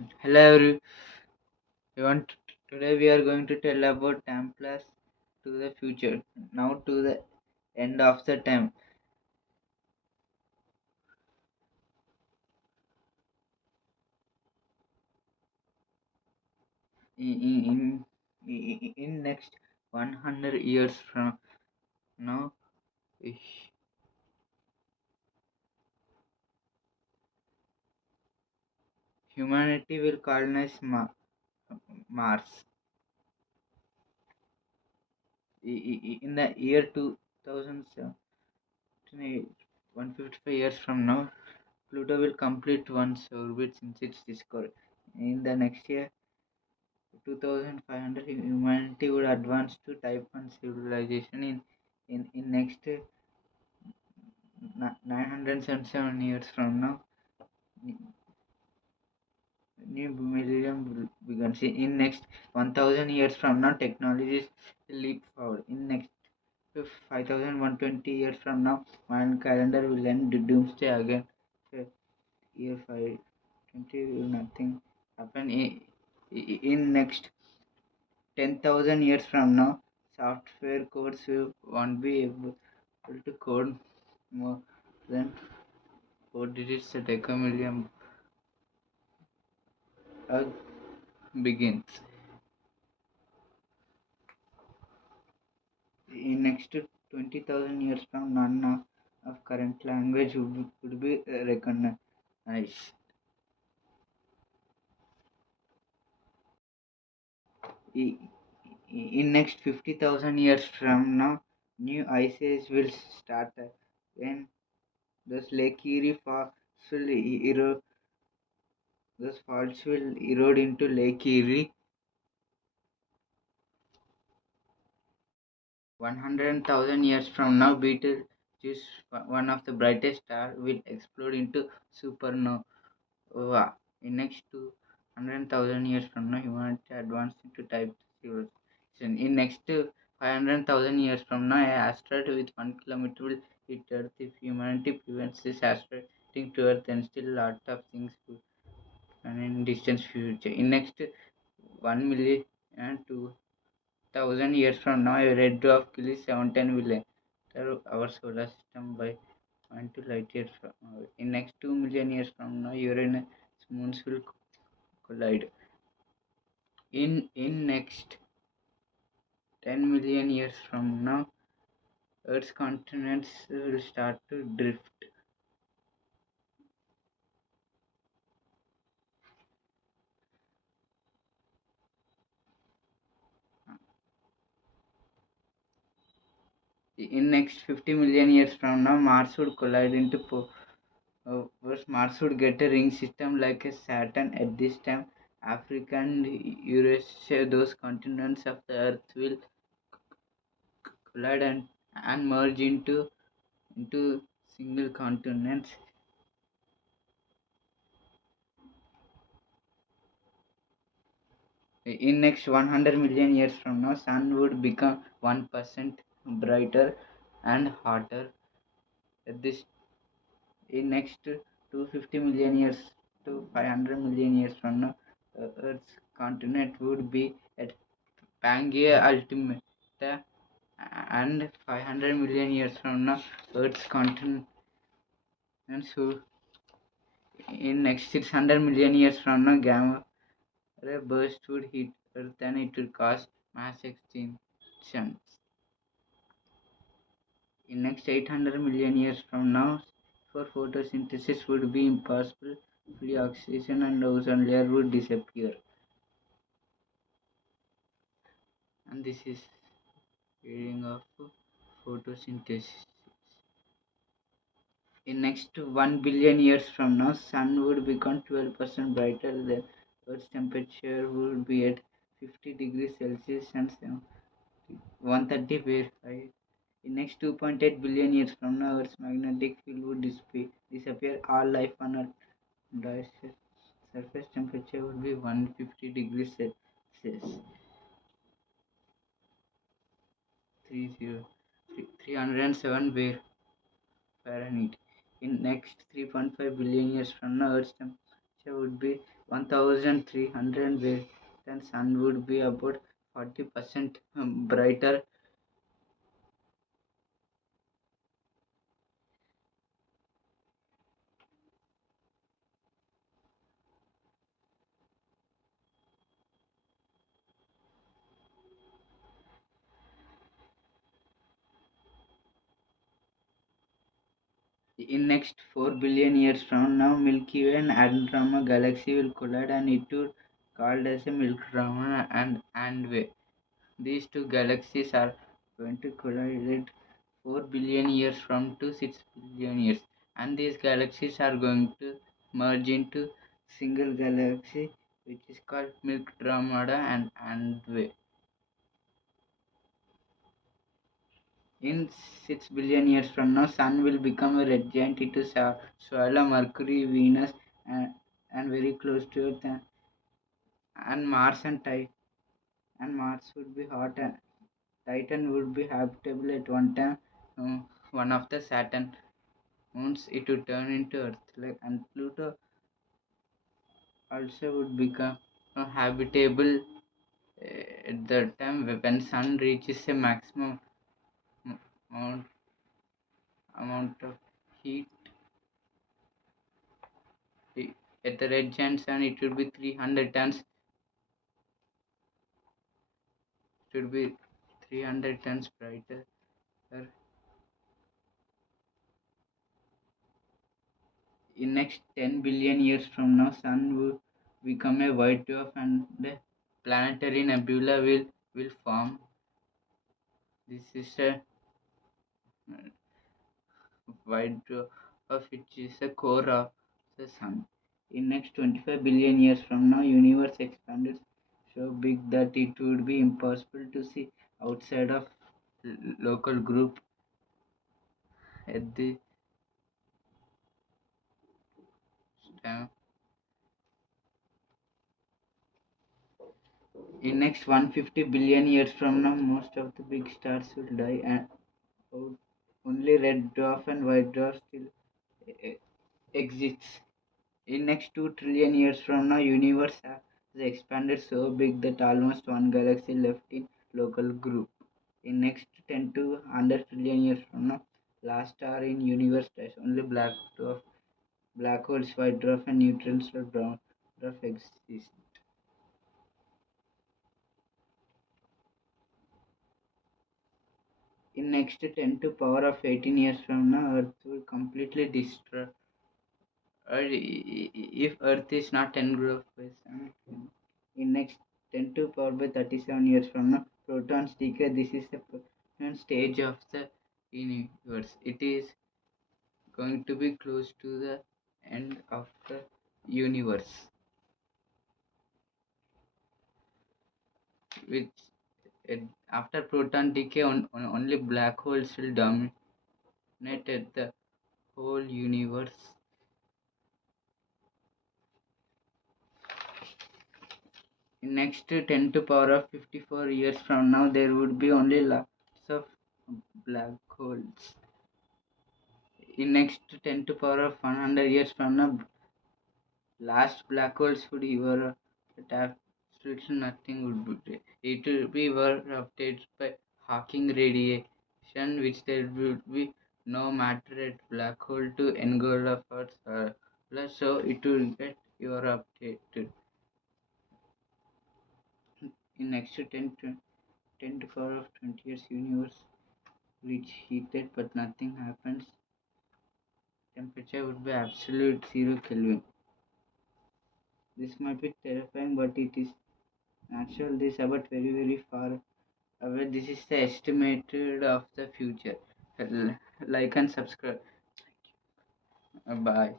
Hello everyone. Today we are going to tell about Time-lapse to the future. Now to the end of the time. In next 100 years from now, humanity will colonize Mars. In the year 2007, 155 years from now, Pluto will complete one orbit since its discovery. In the next year, 2500, humanity would advance to type 1 civilization. In next 977 years from now, new millennium will begin. In next 1000 years from now, technologies leap forward. In next 5120 years from now, Mayan calendar will end. Doomsday again. Year 520, nothing happen. In next 10,000 years from now, software codes won't be able to code more than 4 digits. A decamillion begins. In next 20,000 years from none of current language would be recognized. In next 50,000 years from now, new ice age will start when those Lake Erie faults will erode. Those faults will erode into Lake Erie. 100,000 years from now, Betelgeuse, one of the brightest stars, will explode into supernova. In next 200,000 years from now, humanity advanced into type civilization. In next 500,000 years from now, an asteroid with 1 kilometer will hit Earth. If humanity prevents this asteroid hitting to Earth, then still a lot of things will happen in distant future. In next 1 million and 2,000 years from now, a red dwarf kills 710 will enter our solar system by 0.2 light years from now. In next 2 million years from now, Uranus moons will collide. In next 10 million years from now, Earth's continents will start to drift. In next 50 million years from now, Mars would collide into first Mars would get a ring system like a Saturn. At this time, Africa and Eurasia, those continents of the Earth, will collide and merge into single continents. In next 100 million years from now, sun would become 1% brighter and hotter. At this in next 250 million years to 500 million years from now, Earth's continent would be at Pangaea Ultimata, and 500 million years from now, Earth's continents would, in next 600 million years from now, gamma ray burst would hit Earth and it would cause mass extinction. In next 800 million years from now, for photosynthesis would be impossible, free oxygen and ozone layer would disappear. And this is reading of photosynthesis. In next 1 billion years from now, sun would become 12% brighter. The Earth's temperature would be at 50 degrees Celsius and 130 Fahrenheit. In next 2.8 billion years from now, Earth's magnetic field would disappear. All life on Earth dies. Surface temperature would be 150 degrees Celsius. 307 Fahrenheit. In next 3.5 billion years from now, Earth's temperature would be 1300, where then sun would be about 40% brighter. In next 4 billion years from now, Milky Way and Andromeda galaxy will collide, and it would called as a Milky and Way. These two galaxies are going to collide 4 billion years from to 6 billion years, and these galaxies are going to merge into single galaxy, which is called Milky and Way. In 6 billion years from now, Sun will become a red giant. It will swallow Mercury, Venus, and very close to Earth, and Mars would be hot, and Titan would be habitable at one time. One of the Saturn moons, it would turn into Earth, and Pluto also would become habitable at the time when Sun reaches a maximum amount, amount of heat. At the red giant sun, it would be 300 tons. It would be 300 tons brighter. In next 10 billion years from now, sun will become a white dwarf, and the planetary nebula will form. This is a white dwarf, which is the core of the sun. In next 25 billion years from now, universe expanded so big that it would be impossible to see outside of local group at the time. In next 150 billion years from now, most of the big stars will die, and only red dwarf and white dwarf still exists. In next 2 trillion years from now, universe has expanded so big that almost one galaxy left in local group. In next 10 to 100 trillion years from now, last star in universe dies. Only black holes, white dwarf, and neutrons or brown dwarf exist. In next 10 to power of 18 years from now, Earth will completely destroy. If Earth is not engulfed by sun. In next 10 to power by 37 years from now, protons decay. This is the present stage of the universe. It is going to be close to the end of the universe, which after proton decay, only black holes will dominate the whole universe. In next 10 to power of 54 years from now, there would be only lots of black holes. In next 10 to power of 100 years from now, last black holes would ever absolutely nothing would be. It will be erupted by Hawking radiation, which there will be no matter at black hole to engulf Earth, so it will get erupted. In next 10 to power of 20 years, universe reach heated, but nothing happens. Temperature would be absolute 0 Kelvin. This might be terrifying, but it is natural. This about very far away. This is the estimated of the future. Like and subscribe. Bye.